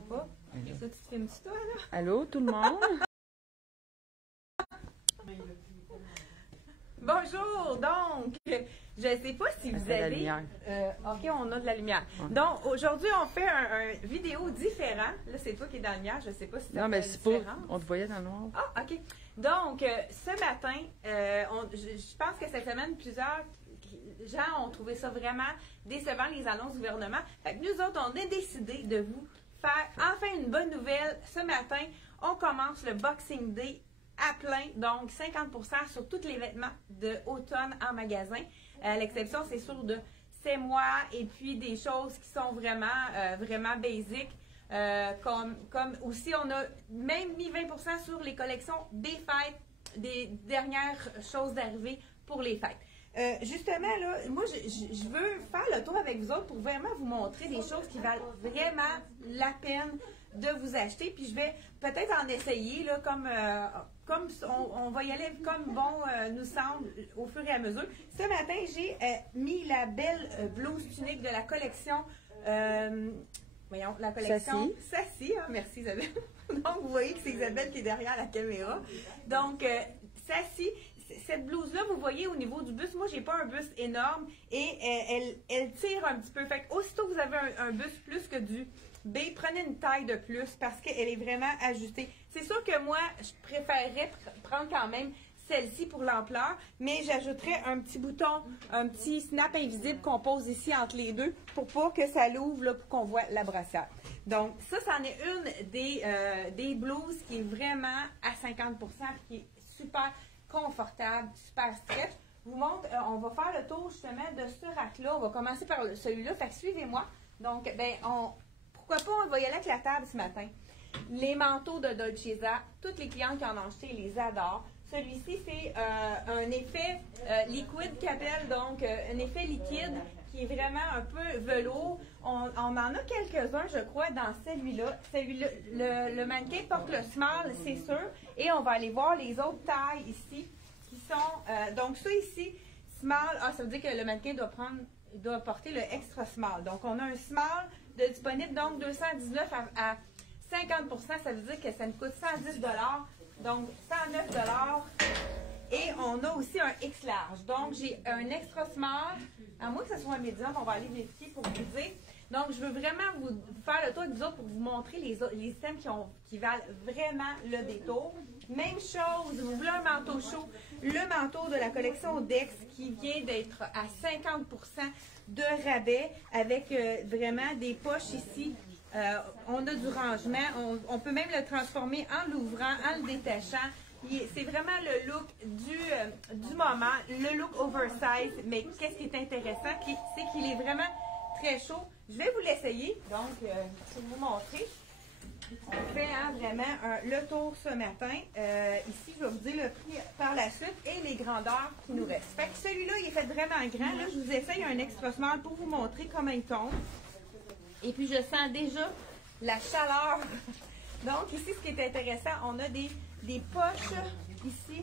pas. Ça, tu te filmes-tu, toi, là? Allô, tout le monde? Bonjour! Donc, je ne sais pas si vous avez... OK, on a de la lumière. Ouais. Donc, aujourd'hui, on fait un vidéo différent. Là, c'est toi qui es dans la lumière. Je ne sais pas si non, mais c'est pas... On te voyait dans le noir. Ah, OK. Donc, ce matin, je pense que cette semaine, plusieurs gens ont trouvé ça vraiment décevant, les annonces du gouvernement. Fait que nous autres, on a décidé de vous faire enfin une bonne nouvelle. Ce matin, on commence le Boxing Day à plein, donc 50% sur tous les vêtements d'automne en magasin. L'exception, c'est sûr de CMOA et puis des choses qui sont vraiment basiques. Comme aussi, on a même mis 20% sur les collections des fêtes, des dernières choses d'arrivée pour les fêtes. Justement, là, moi, je veux faire le tour avec vous autres pour vraiment vous montrer des choses qui valent vraiment la peine de vous acheter. Puis je vais peut-être en essayer, là, comme on va y aller comme bon nous semble au fur et à mesure. Ce matin, j'ai mis la belle blouse tunique de la collection... voyons, la collection Sassy. Hein, merci Isabelle. Donc, vous voyez que c'est Isabelle qui est derrière la caméra. Donc, Sassy, cette blouse-là, vous voyez au niveau du buste, moi, j'ai pas un buste énorme et elle tire un petit peu. Fait que aussitôt que vous avez un buste plus que du B, prenez une taille de plus parce qu'elle est vraiment ajustée. C'est sûr que moi, je préférerais prendre quand même celle-ci pour l'ampleur, mais j'ajouterais un petit bouton, un petit snap invisible qu'on pose ici entre les deux pour pas que ça l'ouvre là, pour qu'on voit la brassière. Donc, ça, c'en est une des blouses qui est vraiment à 50%, qui est super confortable, super stretch. Je vous montre, on va faire le tour justement de ce rack-là. On va commencer par celui-là, fait que suivez-moi. Donc, ben, pourquoi pas, on va y aller avec la table ce matin. Les manteaux de Dolcezza, toutes les clientes qui en ont acheté les adorent. Celui-ci, c'est un effet liquide qu'appelle, donc un effet liquide qui est vraiment un peu velours. On en a quelques-uns, je crois, dans celui-là. Le mannequin porte le small, c'est sûr. Et on va aller voir les autres tailles ici qui sont... donc ça ici, small, ça veut dire que le mannequin doit porter le extra small. Donc on a un small de disponible, donc 219 à 50%, ça veut dire que ça nous coûte 110 $. Donc, 109 $. Et on a aussi un X large. Donc, j'ai un extra small. À moins que ce soit un médium, on va aller vérifier pour vous dire. Donc, je veux vraiment vous faire le tour avec vous autres pour vous montrer les items qui valent vraiment le détour. Même chose, vous voulez un manteau chaud. Le manteau de la collection Dex qui vient d'être à 50% de rabais avec vraiment des poches ici. On a du rangement, on peut même le transformer en l'ouvrant, en le détachant. C'est vraiment le look du moment, le look oversize, mais qu'est-ce qui est intéressant, c'est qu'il est vraiment très chaud. Je vais vous l'essayer, donc pour vous montrer. On fait vraiment le tour ce matin. Ici, je vais vous dire le prix par la suite et les grandeurs qui nous restent. Fait que celui-là, il est fait vraiment grand. Là, je vous essaye un extra small pour vous montrer comment il tombe. Et puis, je sens déjà la chaleur. Donc, ici, ce qui est intéressant, on a des poches ici.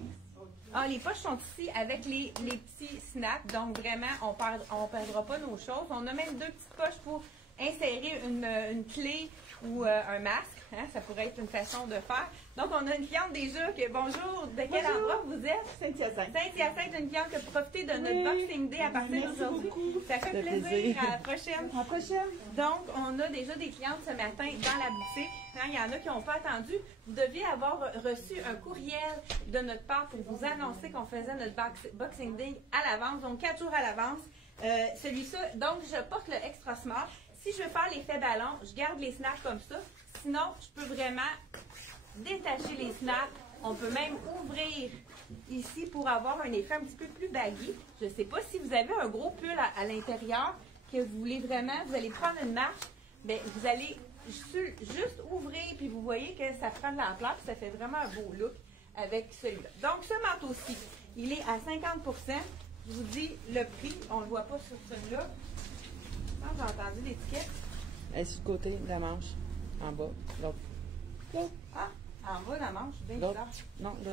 Les poches sont ici avec les petits snaps. Donc, vraiment, on perdra pas nos choses. On a même deux petites poches pour insérer une clé ou un masque. Hein, ça pourrait être une façon de faire. Donc, on a une cliente déjà que, bonjour, de quel endroit vous êtes? Saint-Hyacinthe. Saint-Hyacinthe, une cliente qui a profité de notre Boxing Day à partir d'aujourd'hui. Ça fait plaisir. À la prochaine. À la prochaine. Donc, on a déjà des clientes ce matin dans la boutique. Hein, il y en a qui n'ont pas attendu. Vous deviez avoir reçu un courriel de notre part pour vous annoncer qu'on faisait notre Boxing Day à l'avance, donc 4 jours à l'avance. Celui-ci, donc, je porte le extra small. Si je veux faire l'effet ballon, je garde les snaps comme ça. Sinon, je peux vraiment détacher les snaps. On peut même ouvrir ici pour avoir un effet un petit peu plus baggy. Je ne sais pas si vous avez un gros pull à l'intérieur que vous voulez vraiment, vous allez prendre une marche, bien, vous allez juste ouvrir puis vous voyez que ça prend de l'ampleur puis ça fait vraiment un beau look avec celui-là. Donc, ce manteau-ci, il est à 50%. Je vous dis le prix, on ne le voit pas sur celui-là. J'ai entendu l'étiquette. Elle est sur le côté de la manche, en bas, l'autre. Ah, en bas de la manche, bien bizarre. Non, là,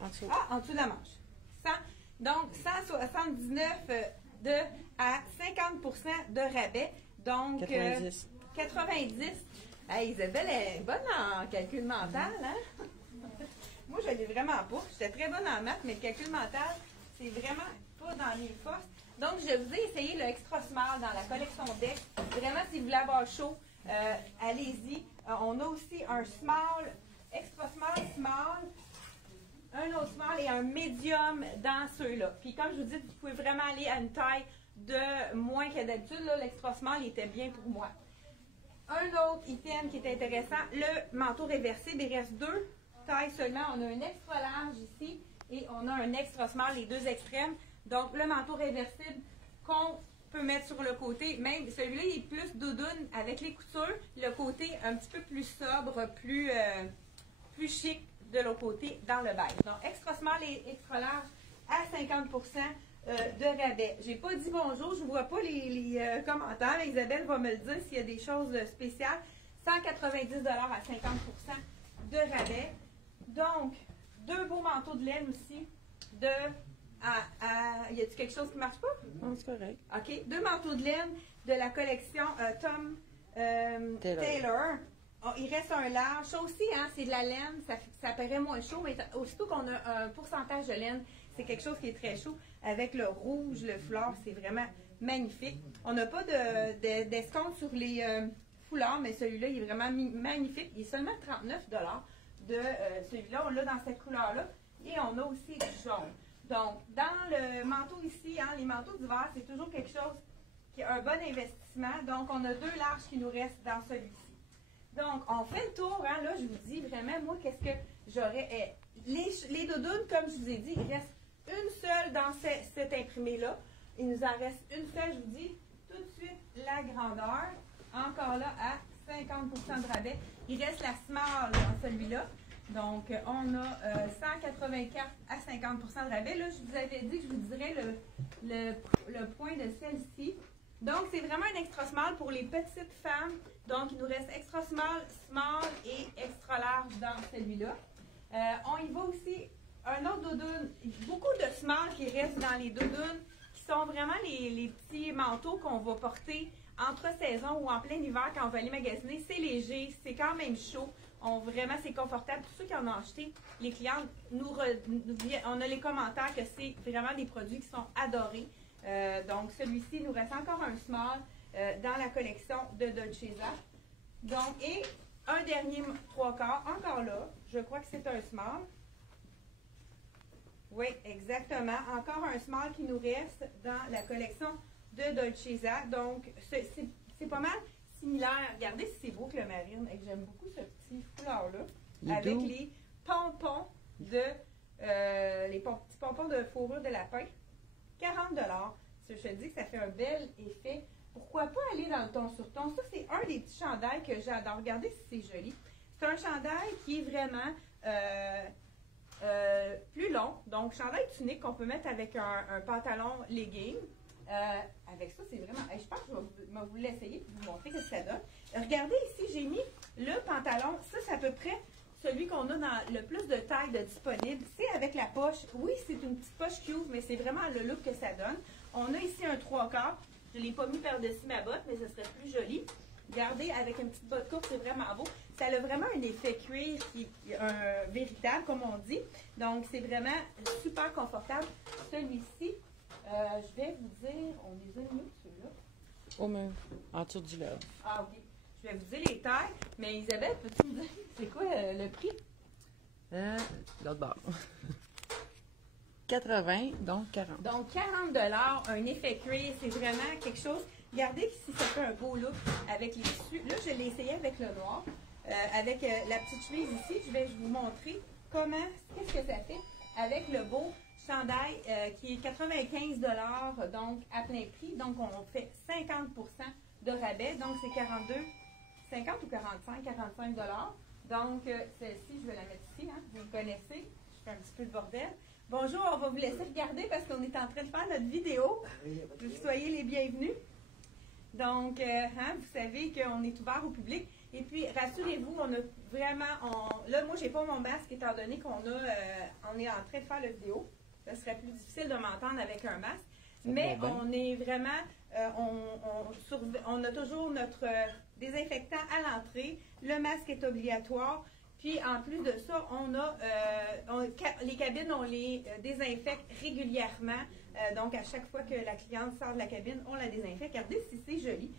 en dessous. Ah, en dessous de la manche. Donc, 179 à 50% de rabais. Donc, 90. 90. Hey, Isabelle est bonne en calcul mental, hein? Moi, je l'ai vraiment pas. J'étais très bonne en maths, mais le calcul mental, c'est vraiment pas dans mes forces. Donc, je vous ai essayé le Extra Small dans la collection Dex. Vraiment, si vous voulez avoir chaud, allez-y. On a aussi un Small, Extra Small, Small, un autre Small et un Medium dans ceux-là. Puis, comme je vous dis, vous pouvez vraiment aller à une taille de moins que d'habitude. L'Extra Small, il était bien pour moi. Un autre item qui est intéressant, le manteau réversible. Il reste deux tailles seulement. On a un extra large ici et on a un extra small, les deux extrêmes. Donc, le manteau réversible qu'on peut mettre sur le côté. Même celui-là, il est plus doudoune avec les coutures. Le côté un petit peu plus sobre, plus chic de l'autre côté dans le beige. Donc, extra small et extra large à 50% de rabais. J'ai pas dit bonjour, je vois pas les commentaires. Isabelle va me le dire s'il y a des choses spéciales. 190$ à 50% de rabais. Donc, deux beaux manteaux de laine aussi. Y a-t-il quelque chose qui marche pas? Non, c'est correct. OK. Deux manteaux de laine de la collection Tom Taylor. Oh, il reste un large. Ça aussi, hein, c'est de la laine. Ça paraît moins chaud, mais aussitôt qu'on a un pourcentage de laine, c'est quelque chose qui est très chaud. Avec le rouge, le fleur, c'est vraiment magnifique. On n'a pas d'escompte sur les foulards, mais celui-là, il est vraiment magnifique. Il est seulement 39$ de celui-là. On l'a dans cette couleur-là. Et on a aussi du jaune. Donc, dans le manteau ici, hein, les manteaux d'hiver, c'est toujours quelque chose qui a un bon investissement. Donc, on a deux larges qui nous restent dans celui-ci. Donc, on fait le tour. Hein, là, je vous dis vraiment, moi, qu'est-ce que j'aurais... Les doudounes, comme je vous ai dit, il reste une seule dans cet imprimé-là. Il nous en reste une seule, je vous dis tout de suite la grandeur. Encore là, à 50% de rabais. Il reste la small dans celui-là. Donc, on a 184 à 50% de rabais. Là, je vous avais dit que je vous dirais le point de celle-ci. Donc, c'est vraiment un extra small pour les petites femmes. Donc, il nous reste extra small, small et extra large dans celui-là. On y va aussi, un autre doudoune. Beaucoup de small qui restent dans les doudounes, qui sont vraiment les petits manteaux qu'on va porter entre saison ou en plein hiver quand on va aller magasiner. C'est léger, c'est quand même chaud. Vraiment, c'est confortable. Tous ceux qui en ont acheté, les clients, on a les commentaires que c'est vraiment des produits qui sont adorés. Donc, celui-ci, il nous reste encore un small dans la collection de Dolcezza. Donc, et un dernier 3/4, encore là, je crois que c'est un small. Oui, exactement. Encore un small qui nous reste dans la collection de Dolcezza. Donc, c'est pas mal similaire. Regardez si c'est beau que le marine. Et j'aime beaucoup ce petit foulard-là. Avec les pompons petits pompons de fourrure de lapin. 40$. Je te dis que ça fait un bel effet. Pourquoi pas aller dans le ton sur ton? Ça, c'est un des petits chandails que j'adore. Regardez si c'est joli. C'est un chandail qui est vraiment plus long. Donc, chandail tunique qu'on peut mettre avec un pantalon legging. Avec ça, c'est vraiment... je pense que je vais vous l'essayer et vous montrer ce que ça donne. Regardez ici, j'ai mis le pantalon. Ça, c'est à peu près celui qu'on a dans le plus de taille de disponible. C'est avec la poche. Oui, c'est une petite poche cute, mais c'est vraiment le look que ça donne. On a ici un 3/4. Je ne l'ai pas mis par-dessus ma botte, mais ce serait plus joli. Regardez, avec une petite botte courte, c'est vraiment beau. Ça a vraiment un effet cuir qui est véritable, comme on dit. Donc, c'est vraiment super confortable. Celui-ci, je vais vous dire, on les a mis ceux-là. Au mur, en dessous du love. Ah, OK. Je vais vous dire les tailles. Mais Isabelle, peux-tu me dire, c'est quoi le prix? L'autre bord. 80, donc 40. Donc, 40$, un effet cuir, c'est vraiment quelque chose. Regardez si ça fait un beau look avec les tissus. Là, je l'ai essayé avec le noir. Avec la petite chemise ici, je vais vous montrer qu'est-ce que ça fait avec le beau chandail qui est 95$, donc à plein prix. Donc, on fait 50% de rabais. Donc, c'est 50 ou 45$. Donc, celle-ci, je vais la mettre ici. Hein, vous le connaissez. Je fais un petit peu de bordel. Bonjour, on va vous laisser regarder parce qu'on est en train de faire notre vidéo. Vous soyez les bienvenus. Donc, vous savez qu'on est ouvert au public. Et puis, rassurez-vous, on a vraiment... là, moi, j'ai pas mon masque étant donné qu'on on est en train de faire la vidéo. Ça serait plus difficile de m'entendre avec un masque. Mais on est vraiment... on a toujours désinfectant à l'entrée. Le masque est obligatoire. Puis, en plus de ça, on a les cabines, on les désinfecte régulièrement. Donc, à chaque fois que la cliente sort de la cabine, on la désinfecte. Regardez si c'est joli.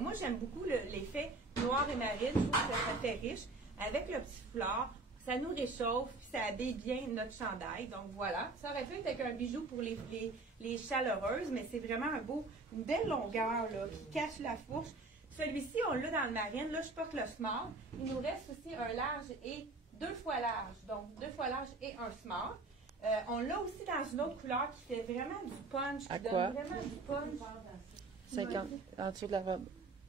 Moi, j'aime beaucoup l'effet noir et marine. Je trouve que ça fait riche. Avec le petit foulard, ça nous réchauffe, puis ça habille bien notre chandail. Donc, voilà. Ça aurait pu être avec un bijou pour les chaleureuses, mais c'est vraiment une belle longueur là, qui cache la fourche. Celui-ci, on l'a dans le marine. Là, je porte le small. Il nous reste aussi un large et 2 fois large. Donc, 2 fois large et un small. On l'a aussi dans une autre couleur qui fait vraiment du punch. À qui quoi? donne vraiment du punch. 50, en dessous de la robe.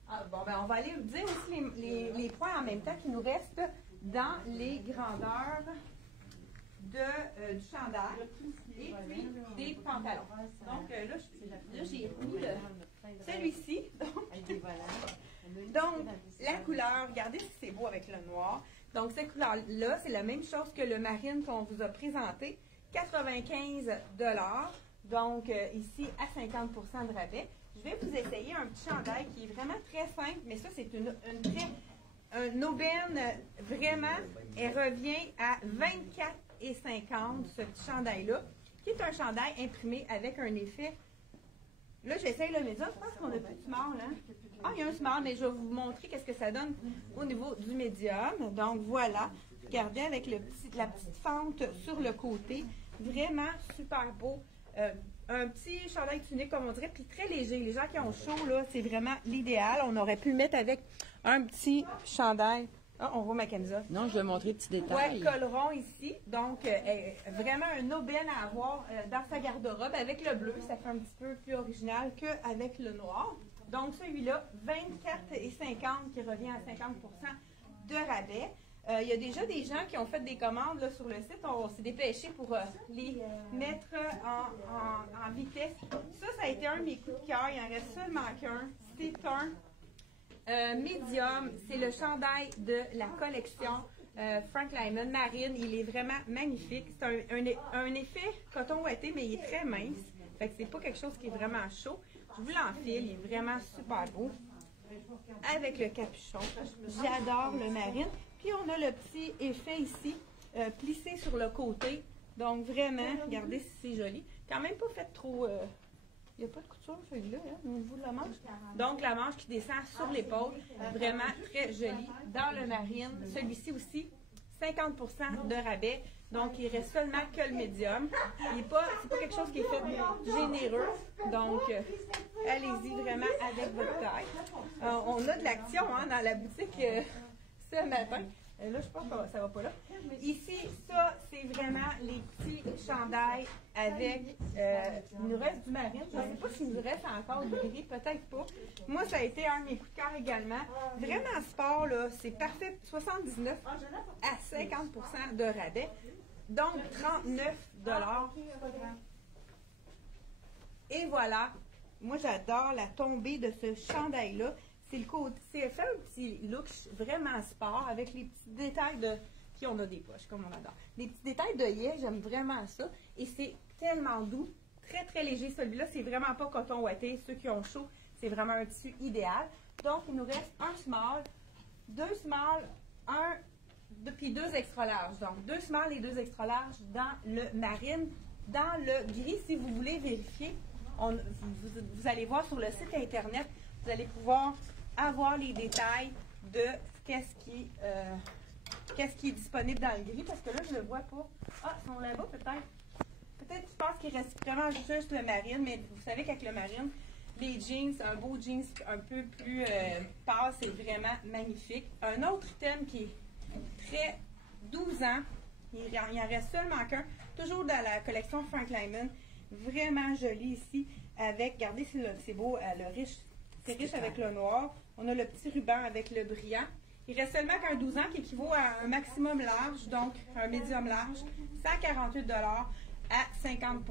Ah, bon, ben, on va aller dire aussi les points en même temps qui nous restent dans les grandeurs du chandail et puis des pantalons. Donc, là j'ai pris celui-ci. Donc, la couleur, regardez si c'est beau avec le noir. Donc, cette couleur-là, c'est la même chose que le marine qu'on vous a présenté. 95 $. Donc, ici, à 50 % de rabais. Je vais vous essayer un petit chandail qui est vraiment très simple, mais ça, c'est une aubaine, vraiment. Elle revient à 24,50 $, ce petit chandail-là, qui est un chandail imprimé avec un effet. Là, j'essaye le médium. Je pense qu'on n'a plus de small, hein? Ah, il y a un small, mais je vais vous montrer qu'est-ce que ça donne au niveau du médium. Donc, voilà. Regardez avec la petite fente sur le côté. Vraiment super beau. Un petit chandail tunique, comme on dirait, puis très léger. Les gens qui ont chaud, là, c'est vraiment l'idéal. On aurait pu le mettre avec un petit chandail. Ah, on voit ma camisole. Non, je vais montrer les petits détails. Oui, col rond ici. Donc, vraiment un aubaine à avoir dans sa garde-robe. Avec le bleu, ça fait un petit peu plus original qu'avec le noir. Donc, celui-là, 24,50 qui revient à 50 % de rabais. Il y a déjà des gens qui ont fait des commandes là, sur le site. On s'est dépêché pour les mettre en vitesse. Ça a été un de mes coups de cœur. Il en reste seulement qu'un. C'est un médium. C'est le chandail de la collection Frank Lyman Marine. Il est vraiment magnifique. C'est un effet coton ouaté, mais il est très mince. Fait que c'est pas quelque chose qui est vraiment chaud. Je vous l'enfile. Il est vraiment super beau. Avec le capuchon. J'adore le marine. Puis on a le petit effet ici, plissé sur le côté. Donc vraiment, regardez si c'est joli. Quand même pas fait trop... il n'y a pas de couture celui-là, hein, au niveau de la manche. Donc la manche qui descend sur l'épaule. Vraiment très joli. Dans le marine, celui-ci aussi, 50 % de rabais. Donc il reste seulement que le médium. C'est pas quelque chose qui est fait généreux. Donc allez-y vraiment avec votre taille. On a de l'action hein, dans la boutique ce matin. Là, je pense que ça va pas là. Ici, ça, c'est vraiment les petits chandails avec il nous reste du marine. Je ne sais pas s'il nous reste encore du gris, peut-être pas. Moi, ça a été un de mes coups de cœur également. Vraiment sport, là, c'est parfait. 79 à 50 % de rabais. Donc, 39 $. Et voilà. Moi, j'adore la tombée de ce chandail-là. C'est fait un petit look vraiment sport avec les petits détails de... Puis on a des poches, comme on adore. Les petits détails d'œillet, j'aime vraiment ça. Et c'est tellement doux, très très léger. Celui-là, c'est vraiment pas coton ouaté. Ceux qui ont chaud, c'est vraiment un tissu idéal. Donc, il nous reste un small, 2 small, puis 2 extra larges. Donc, 2 small et 2 extra larges dans le marine. Dans le gris, si vous voulez vérifier, vous allez voir sur le site Internet, vous allez pouvoir avoir les détails de qu'est-ce qui est disponible dans le gris, parce que là, je ne le vois pas. Ah, ils sont là-bas, peut-être. Peut-être, je pense qu'il reste vraiment juste le marine, mais vous savez qu'avec le marine, les jeans, un beau jeans un peu plus pâle, c'est vraiment magnifique. Un autre item qui est très 12 ans, il en reste seulement qu'un, toujours dans la collection Frank Lyman, vraiment joli ici, avec, regardez, c'est beau, c'est riche avec le noir. On a le petit ruban avec le brillant. Il reste seulement qu'un 12 ans qui équivaut à un maximum large, donc un médium large. 148 $ à 50 %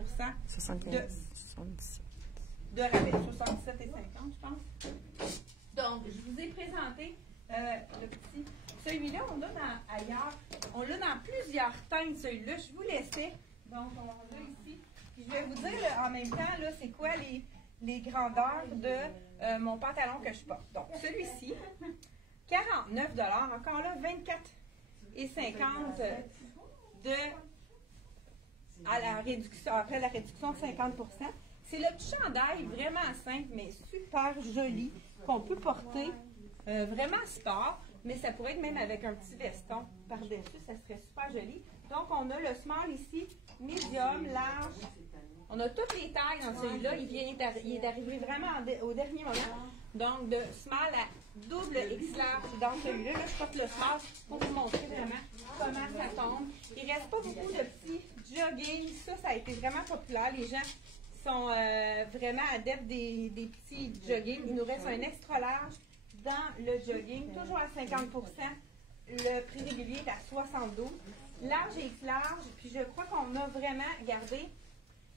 de rabais. 67 et 50, je pense. Donc, je vous ai présenté le petit. Celui-là, on l'a ailleurs. On l'a dans plusieurs teintes, celui-là. Je vous laissais. Donc, on l'a ici. Puis je vais vous dire en même temps, là, c'est quoi les grandeurs de mon pantalon que je porte. Donc, celui-ci, 49 $. Encore là, 24,50 de à la réduction, après la réduction de 50 %. C'est le petit chandail vraiment simple, mais super joli, qu'on peut porter vraiment sport, mais ça pourrait être même avec un petit veston par-dessus, ça serait super joli. Donc, on a le small ici, medium, large. On a toutes les tailles dans celui-là. Il est arrivé vraiment au dernier moment. Donc, de small à double X large dans celui-là. Là, je porte le small pour vous montrer vraiment comment ça tombe. Il ne reste pas beaucoup de petits jogging. Ça a été vraiment populaire. Les gens sont vraiment adeptes des petits jogging. Il nous reste un extra large dans le jogging, toujours à 50 %. Le prix régulier est à 72. Large et X large. Puis je crois qu'on a vraiment gardé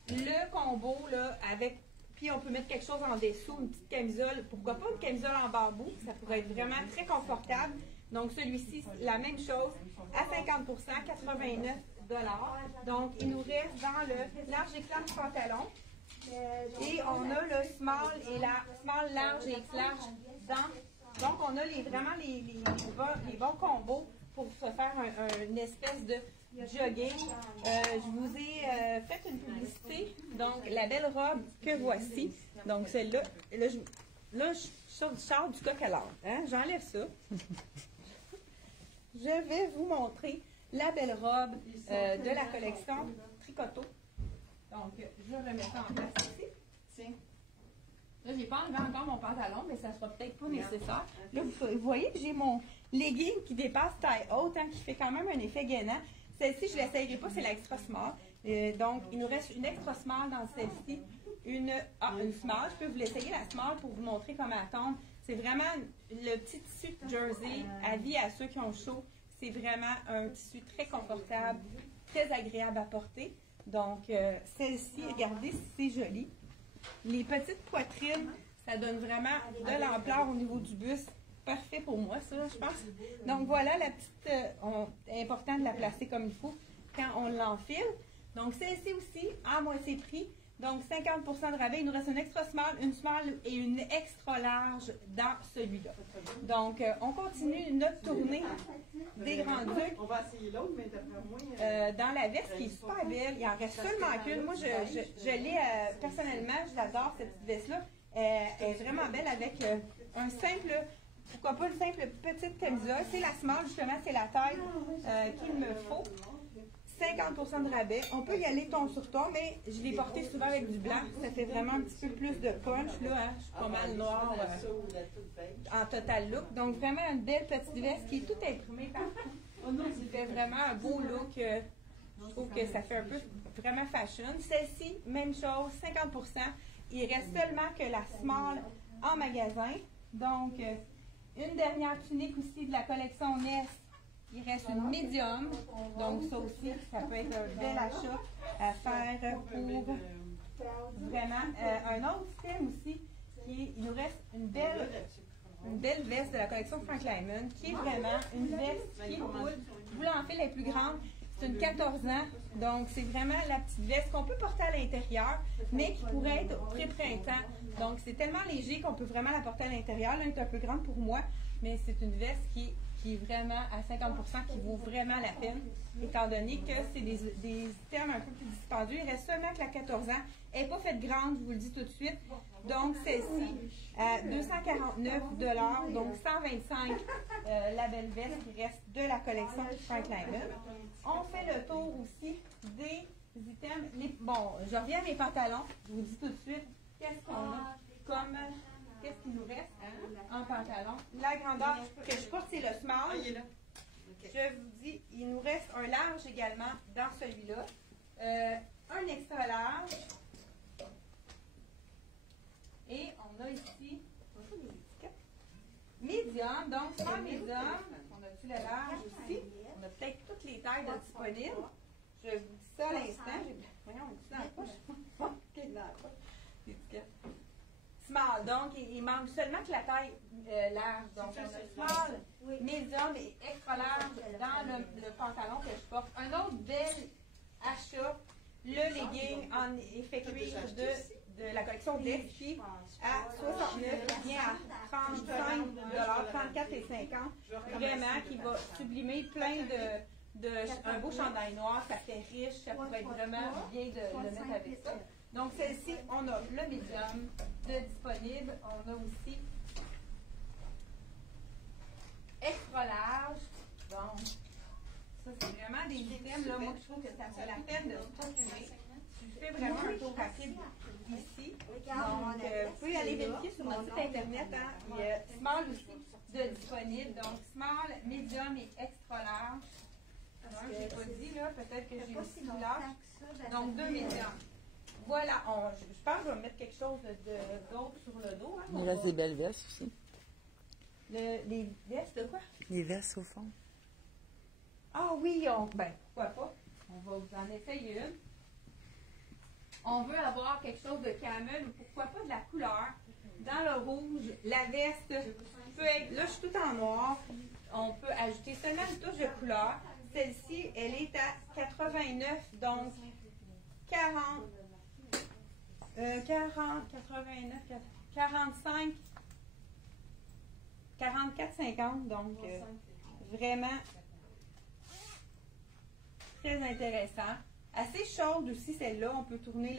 le combo là, avec. Puis on peut mettre quelque chose en dessous, une petite camisole. Pourquoi pas une camisole en bambou? Ça pourrait être vraiment très confortable. Donc celui-ci, la même chose, à 50 %, 89 $. Donc il nous reste dans le large et X large pantalon. Et on a le small et la small large et X large dans. Donc on a vraiment les bons combos pour se faire une espèce de jogging. Je vous ai fait une publicité, donc la belle robe que voici. Donc celle-là, là je sors du coq à l'âne. Hein? J'enlève ça. Je vais vous montrer la belle robe de la collection Tricoto. Donc je remets ça en place ici. Tiens. Là, j'ai pas enlevé encore mon pantalon, mais ça sera peut-être pas nécessaire. Là, vous voyez que j'ai mon legging qui dépasse taille haute, hein, qui fait quand même un effet gainant. Celle-ci, je ne l'essayerai pas, c'est l'extra small. Donc, il nous reste une extra small dans celle-ci. Une small. Je peux vous l'essayer, la small, pour vous montrer comment elle tombe. C'est vraiment le petit tissu jersey, avis à ceux qui ont chaud. C'est vraiment un tissu très confortable, très agréable à porter. Donc, celle-ci, regardez si c'est joli. Les petites poitrines, ça donne vraiment de l'ampleur au niveau du buste. Parfait pour moi, ça, je pense. Donc, voilà la petite... important de la placer comme il faut quand on l'enfile. Donc, celle-ci aussi, à moitié prix. Donc, 50 % de rabais. Il nous reste une extra small, une small et une extra large dans celui-là. Donc, on continue notre tournée des Grands-Ducs. On va essayer l'autre, mais d'après moi... dans la veste qui est super belle. Il en reste seulement qu'une. Moi, je l'ai personnellement, je l'adore, cette petite veste-là. Elle est vraiment belle avec un simple... Pourquoi pas une simple petite camisole. C'est la small, justement, c'est la taille qu'il me faut. 50 % de rabais. On peut y aller ton sur ton, mais je l'ai porté souvent avec du blanc. Ça fait vraiment un petit peu plus de punch. Là, hein? Je suis pas mal noire en total look. Donc, vraiment une belle petite veste qui est toute imprimée partout. Ça fait vraiment un beau look. Je trouve que ça fait un peu vraiment fashion. Celle-ci, même chose, 50 %. Il reste seulement que la small en magasin. Donc, une dernière tunique aussi de la collection Nest. Il reste une médium. Donc, ça aussi, ça peut être un bel achat à faire pour vraiment un autre thème aussi. Il nous reste une belle veste de la collection Frank Lyman qui est vraiment une veste qui roule. Je vous l'enfile, elle est plus grande. C'est une 14 ans. Donc, c'est vraiment la petite veste qu'on peut porter à l'intérieur, mais qui pourrait être pré-printemps. Donc, c'est tellement léger qu'on peut vraiment la porter à l'intérieur. Là, elle est un peu grande pour moi, mais c'est une veste qui est vraiment à 50 % qui vaut vraiment la peine, étant donné que c'est des termes un peu plus dispendieux. Il reste seulement que la 14 ans. Elle n'est pas faite grande, je vous le dis tout de suite. Donc, celle-ci, à 249 $, donc 125 la belle veste qui reste de la collection Frank Lyman. On fait le tour aussi des items. Bon, je reviens à mes pantalons. Je vous dis tout de suite qu'est-ce qu'on a comme... Qu'est-ce qu'il nous reste en pantalon? La grandeur que je porte, c'est le small. Je vous dis, il nous reste un large également dans celui-là. Un extra large. Et on a ici médium, donc small médium. On a-tu le large aussi? On a peut-être toutes les tailles de disponibles. Je vous dis ça à l'instant. Voyons, on est dans la poche. OK, dans la poche. Small, donc il manque seulement que la taille large. Donc on a small, médium et extra large dans le pantalon que je porte. Un autre bel achat, le legging en effet cuir de de la collection Dex qui à 69 qui vient à 35 34,50 vraiment qui va sublimer plein un beau chandail noir, ça fait riche, ça pourrait être vraiment bien de le mettre avec ça. Donc celle-ci, on a le médium de disponible, on a aussi extra large, donc ça c'est vraiment des items, là, moi je trouve que ça fait la peine de se procurer. Je fais vraiment un tour rapide ici. Donc, vous pouvez aller vérifier sur notre site internet. Hein. Il y a small aussi de disponible. Donc, small, medium et extra large. Je n'ai pas dit, là, peut-être que j'ai aussi plus large. Donc, 2 médiums. Voilà, je pense que je vais mettre quelque chose d'autre sur le dos. Hein, il reste des belles vestes aussi. Les vestes de quoi? Les vestes au fond. Ah oui, ben, pourquoi pas? On va vous en essayer une. On veut avoir quelque chose de camel ou pourquoi pas de la couleur. Dans le rouge, la veste peut être, là je suis tout en noir, on peut ajouter seulement une touche de couleur. Celle-ci, elle est à 89, donc 45, 44, 50, donc vraiment très intéressant. Assez chaude aussi celle-là, on peut tourner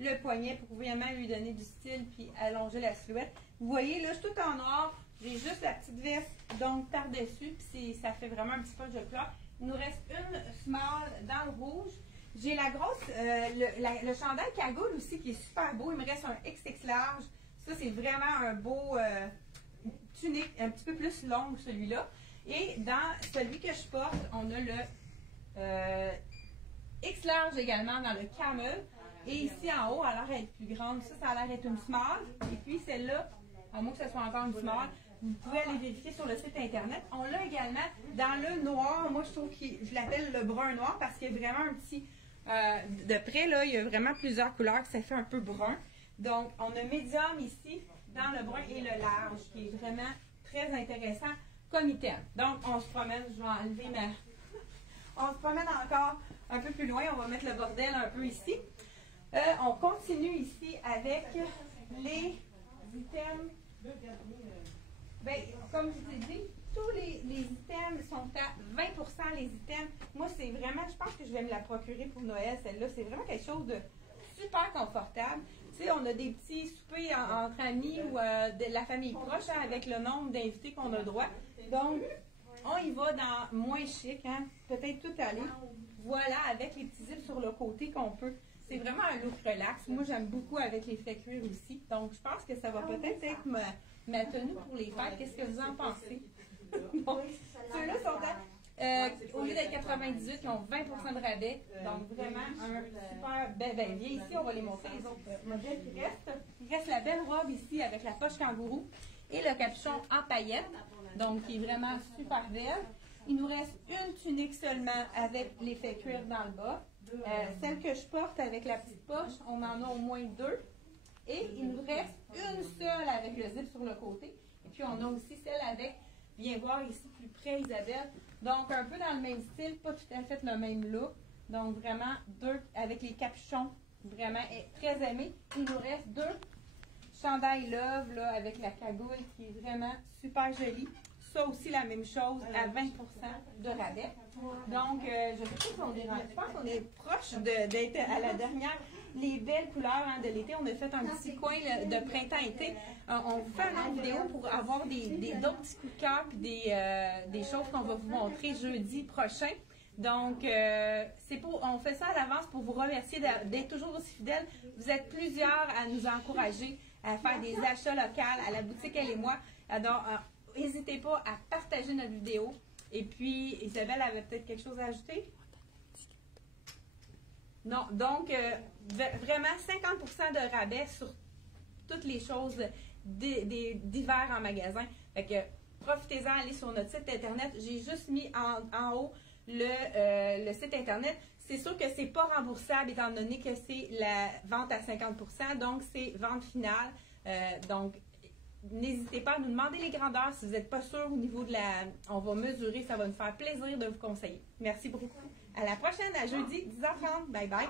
le poignet pour vraiment lui donner du style puis allonger la silhouette. Vous voyez, là, je suis tout en noir, j'ai juste la petite veste donc par-dessus, puis ça fait vraiment un petit peu de couleur. Il nous reste une small dans le rouge. J'ai la grosse, le chandail cagoule aussi qui est super beau, il me reste un XX large. Ça, c'est vraiment un beau tunique, un petit peu plus long celui-là. Et dans celui que je porte, on a le X large également dans le camel. Et ici en haut, elle a l'air d'être plus grande. Ça a l'air d'être une small. Et puis celle-là, à moins que ce soit encore une small, vous pouvez aller vérifier sur le site internet. On l'a également dans le noir. Moi, je trouve que je l'appelle le brun noir parce qu'il y a vraiment un petit... de près, là, il y a vraiment plusieurs couleurs que ça fait un peu brun. Donc, on a médium ici dans le brun et le large qui est vraiment très intéressant comme item. Donc, on se promène. Je vais enlever On se promène encore un peu plus loin. On va mettre le bordel un peu ici. On continue ici avec les items. Bien, comme je vous ai dit, tous les items sont à 20 les items. Moi, c'est vraiment, je pense que je vais me la procurer pour Noël, celle-là. C'est vraiment quelque chose de super confortable. Tu sais, on a des petits soupers entre amis ou de la famille proche hein, avec le nombre d'invités qu'on a droit. Donc, on y va dans moins chic, hein, peut-être tout aller. Voilà, avec les petits zips sur le côté qu'on peut. C'est vraiment un look relax. Moi, j'aime beaucoup avec les faits cuir aussi. Donc, je pense que ça va peut-être être ma tenue pour les fêtes. Qu'est-ce que vous en pensez? Donc, ceux-là sont à, au lieu d'être 98, ils ont 20 de rabais. Donc, vraiment, un super bel bien. Ici, on va les montrer les autres modèles qui restent. Il reste la belle robe ici avec la poche kangourou et le capuchon en paillettes. Donc, qui est vraiment super belle. Il nous reste une tunique seulement avec l'effet cuir dans le bas. Celle que je porte avec la petite poche, on en a au moins 2. Et il nous reste une seule avec le zip sur le côté. Et puis, on a aussi celle avec, viens voir ici plus près, Isabelle. Donc, un peu dans le même style, pas tout à fait le même look. Donc, vraiment, 2 avec les capuchons, vraiment très aimés. Il nous reste 2 chandail Love là, avec la cagoule qui est vraiment super jolie. Ça aussi, la même chose, à 20 de rabais. Donc, je sais pas si on est rendu. Je pense qu'on est proche d'être à la dernière. Les belles couleurs hein, de l'été. On a fait un petit coin de printemps-été. On vous fait une autre vidéo pour avoir d'autres petits coups de cœur et des choses qu'on va vous montrer jeudi prochain. Donc, on fait ça à l'avance pour vous remercier d'être toujours aussi fidèles. Vous êtes plusieurs à nous encourager à faire des achats locaux à la boutique Elle et moi. Alors, n'hésitez pas à partager notre vidéo. Et puis, Isabelle avait peut-être quelque chose à ajouter? Non, donc, vraiment 50% de rabais sur toutes les choses d'hiver en magasin. Fait que, profitez-en, allez sur notre site internet. J'ai juste mis en haut le site internet. C'est sûr que c'est pas remboursable étant donné que c'est la vente à 50%, donc c'est vente finale. Donc, n'hésitez pas à nous demander les grandeurs si vous n'êtes pas sûr au niveau de la... On va mesurer, ça va nous faire plaisir de vous conseiller. Merci beaucoup. À la prochaine, à jeudi, 10h30. Bye bye.